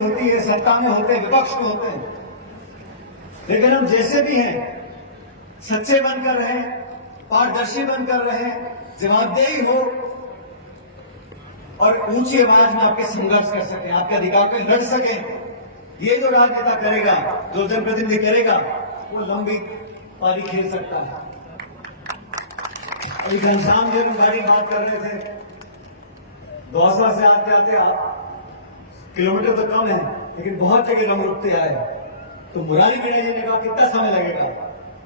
होती है, सरकार में होते हैं, विपक्ष में होते हैं, लेकिन हम जैसे भी हैं सच्चे बनकर रहें, पारदर्शी बनकर रहें, जवाबदेही हो और ऊंची आवाज में आपके संघर्ष कर सकें, आपके अधिकार पे लड़ सकें। ये जो राजनेता करेगा, जो जनप्रतिनिधि करेगा, वो लंबी पारी खेल सकता है। अभी घनश्याम जी गाड़ी बात कर रहे थे, दौसा से आते आते आप किलोमीटर तो कम है, लेकिन बहुत जगह हम रुकते आए, तो मुरारी मीणा जी ने कहा कितना समय लगेगा,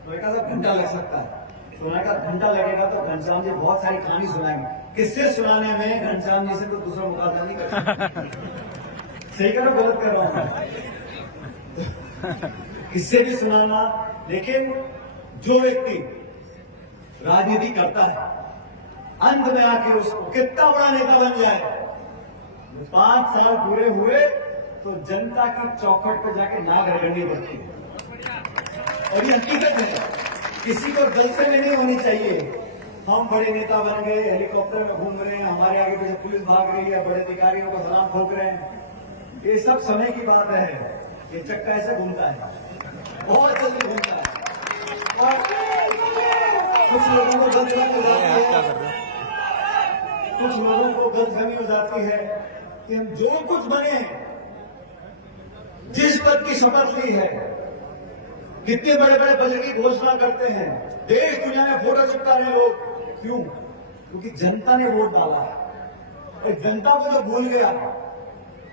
तो एक घंटा लग सकता है। तो उन्होंने कहा घंटा लगेगा तो घनश्याम जी बहुत सारी कहानी सुनाएंगे। किससे सुनाने में घनश्याम जी से तो दूसरा मुकाबला नहीं कर सकता। सही कर रहा, गलत कर रहा हूं? किससे भी सुनाना, लेकिन जो व्यक्ति राजनीति करता है अंत में आके उसको कितना बड़ा नेता बन जाए, 5 साल पूरे हुए तो जनता की चौखट पर जाके नाक रगड़नी पड़ती है। और ये हकीकत है, किसी को गलतफहमी नहीं होनी चाहिए। हम बड़े नेता बन गए, हेलीकॉप्टर में घूम रहे हैं, हमारे आगे पीछे पुलिस भाग रही है, बड़े अधिकारियों को सलाम ठोक रहे हैं, ये सब समय की बात है। ये चक्का ऐसे घूमता है, बहुत जल्दी घूमता है। और कुछ लोगों को गलतफहमी हो जाती है, कुछ लोगों को गलतफहमी हो जाती है कि हम जो कुछ बने, जिस पद की शपथ ली है, कितने बड़े बड़े बजट की घोषणा करते हैं, देश दुनिया में फोटो चिपका रहे लोग, क्यों? क्योंकि जनता ने वोट डाला है। जनता को जो भूल गया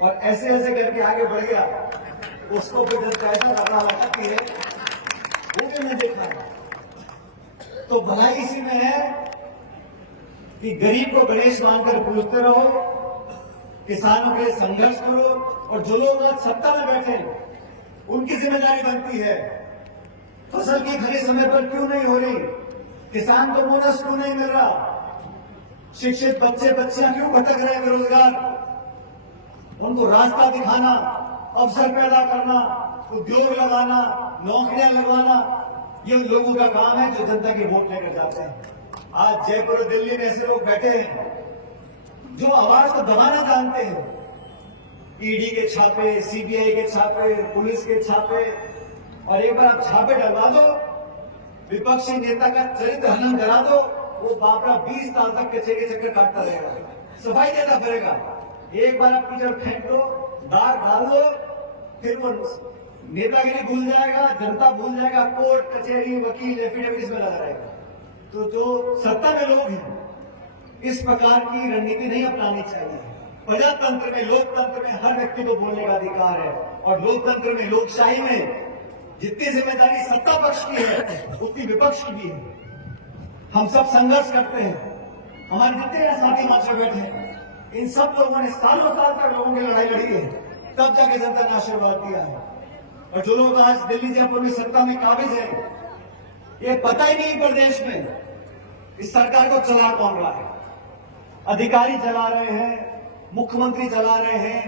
और ऐसे ऐसे करके आगे बढ़ गया, उसको भी जनता ऐसा लगा लगाती है, वो भी मैं देखा है। तो भलाई इसी में है कि गरीब को गणेश मानकर पूछते रहो, किसानों के लिए संघर्ष करो, और जो लोग आज सत्ता में बैठे उनकी जिम्मेदारी बनती है। फसल की खरीद समय पर क्यों नहीं हो रही? किसान को बोनस क्यों नहीं मिल रहा? शिक्षित बच्चे बच्चियां क्यों भटक रहे हैं बेरोजगार? उनको रास्ता दिखाना, अवसर पैदा करना, उद्योग लगाना, नौकरियां लगवाना, ये उन लोगों का काम है जो जनता की वोट लेकर जाते हैं। आज जयपुर और दिल्ली में ऐसे लोग बैठे हैं जो आवाज को दबाना जानते हैं। ईडी के छापे, सीबीआई के छापे, पुलिस के छापे, और एक बार आप छापे डलवा दो, विपक्षी नेता का चरित्र हनन करा दो, वो बापरा 20 साल तक कचेरी के चक्कर काटता रहेगा, सफाई देता फिरेगा। एक बार आप कीचड़ फेंक दो, दाग डाल दो, फिर वो नेतागिरी भूल जाएगा, जनता भूल जाएगा, कोर्ट कचहरी वकील एफिडेविट में लगा रहेगा। तो जो सत्ता में लोग हैं, इस प्रकार की रणनीति नहीं अपनानी चाहिए। प्रजातंत्र में, लोकतंत्र में हर व्यक्ति को बोलने का अधिकार है, और लोकतंत्र में, लोकशाही में जितनी जिम्मेदारी सत्ता पक्ष की है उतनी विपक्ष की भी है। हम सब संघर्ष करते हैं। हमारे जितने साथी मंच में बैठे हैं, इन सब लोगों ने सालों साल तक लोगों की लड़ाई लड़ी है, तब जाके जनता ने आशीर्वाद दिया है। और जो लोग आज दिल्ली जयपुर में सत्ता में काबिज है, ये पता ही नहीं प्रदेश में इस सरकार को चला कौन रहा है। अधिकारी चला रहे हैं, मुख्यमंत्री चला रहे हैं,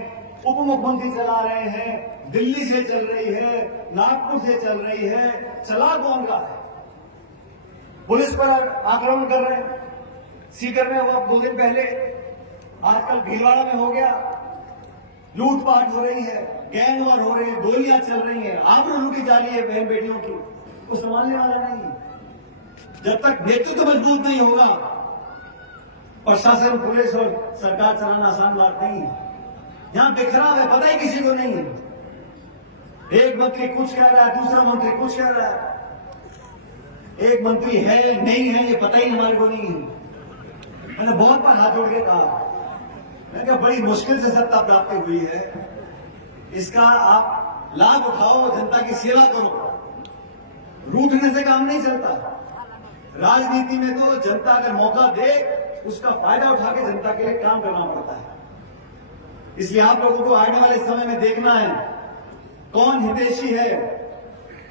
उप मुख्यमंत्री चला रहे हैं, दिल्ली से चल रही है, नागपुर से चल रही है, चला कौन रहा है? पुलिस पर आक्रमण कर रहे हैं। सीकर में हुआ 2 दिन पहले, आजकल भीलवाड़ा में हो गया, लूटपाट हो रही है, गैंगवार हो रहे हैं, गोलियां चल रही हैं, आबरू लूटी जा रही है बहन बेटियों की, को संभालने वाला नहीं है। जब तक नेतृत्व मजबूत नहीं होगा, प्रशासन, पुलिस और सरकार चलाना आसान बात नहीं है। यहां बिखराव है, पता ही किसी को नहीं है। एक मंत्री कुछ कह रहा है, दूसरा मंत्री कुछ कह रहा है, एक मंत्री है नहीं है ये पता ही हमारे को नहीं है। मैंने बहुत बार हाथ जोड़ के कहा, मैंने कहा बड़ी मुश्किल से सत्ता प्राप्ति हुई है, इसका आप लाभ उठाओ, जनता की सेवा करो। रूठने से काम नहीं चलता। राजनीति में तो जनता अगर मौका दे, उसका फायदा उठा के जनता के लिए काम करना पड़ता है। इसलिए आप लोगों को आने वाले समय में देखना है कौन हितैषी है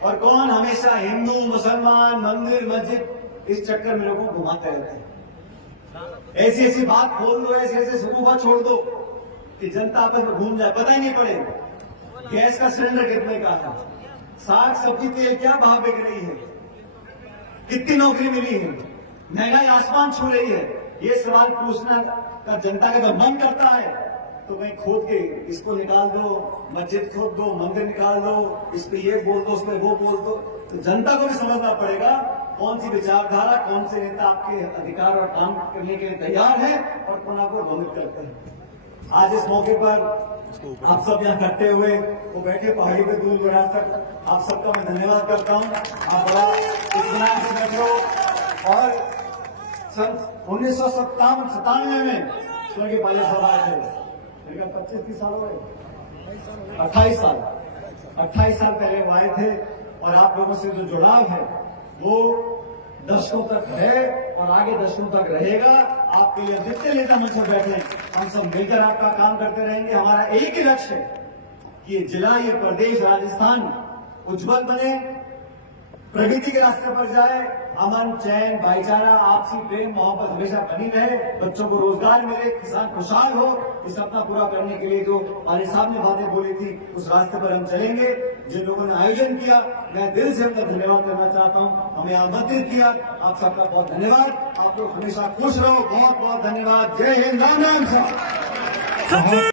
और कौन हमेशा हिंदू, मुसलमान, मंदिर, मस्जिद, इस चक्कर में लोगों को घुमाते रहते हैं। ऐसी ऐसी बात खोल दो, ऐसे ऐसे सुबह छोड़ दो कि जनता आपस में घूम जाए, पता ही नहीं पड़े गैस का सिलेंडर कितने का है, साग सब्जी तेल क्या भाव बिक रही है, कितनी नौकरी मिली है, महंगाई आसमान छू रही है। ये सवाल पूछना का जनता का तो मन करता है, तो कहीं खोद के इसको निकाल दो, मस्जिद खोद दो, मंदिर निकाल दो, इस पे ये बोल दो, उस पे वो बोल दो। तो जनता को भी समझना पड़ेगा कौन सी विचारधारा, कौन से नेता आपके अधिकार और काम करने के लिए तैयार है और कौन आपको भ्रमित करते हैं। आज इस मौके पर आप सब यहाँ इकट्ठे हुए, वो बैठे पहाड़ी पे दूर दराज तक, आप सबका मैं धन्यवाद करता हूँ। आप बड़ा इत्मीनान से बैठे हो। और सन 1997 में स्वर्गीय पायलट साहब आए थे, 25-30 साल हो गए, 28 साल पहले वो आए थे। और आप लोगों से जो जुड़ाव है वो दशकों तक है और आगे दशकों तक रहेगा। आपके लिए जितने नेता मंच पर बैठे, हम सब मिलकर आपका काम करते रहेंगे। हमारा एक ही लक्ष्य है कि ये जिला, ये प्रदेश राजस्थान उज्जवल बने, प्रगति के रास्ते पर जाए, अमन, चैन, भाईचारा, आपसी प्रेम मोहब्बत हमेशा बनी रहे, बच्चों को रोजगार मिले, किसान खुशहाल हो। इस सपना पूरा करने के लिए जो पायलट साहब ने बातें बोली थी, उस रास्ते पर हम चलेंगे। जिन लोगों ने आयोजन किया, मैं दिल से उनका धन्यवाद करना चाहता हूँ। हमें आमंत्रित किया, आप सबका बहुत धन्यवाद। आप लोग हमेशा खुश रहो। बहुत बहुत धन्यवाद। जय हिंद। राम राम।